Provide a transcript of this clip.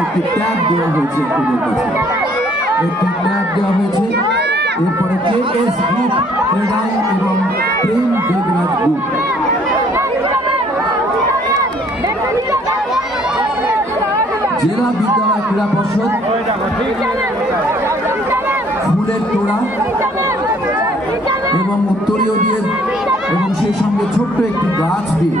একটি ট্যাগ দেওয়া হয়েছে একটি ট্যাগ দেওয়া হয়েছে। এরপরে কে এস এবং প্রেম বেগরাজ গ্রুপ জেলা বিদ্যালয় ক্রীড়া পর্ষদ, ফুলের তোড়া এবং উত্তরীয় দিয়ে এবং সেই সঙ্গে ছোট্ট একটি গাছ দিয়ে।